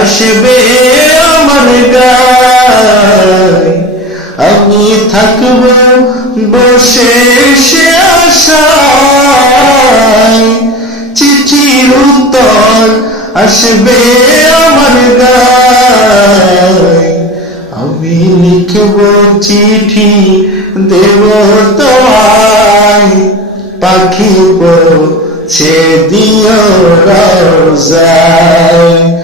আসবে আমার আমি থাকব বসে সে চিঠির উত্তর আসবে আমার আমি লিখব চিঠি দেব তোমায়। পাখি পৌঁছে দিও রোজায়।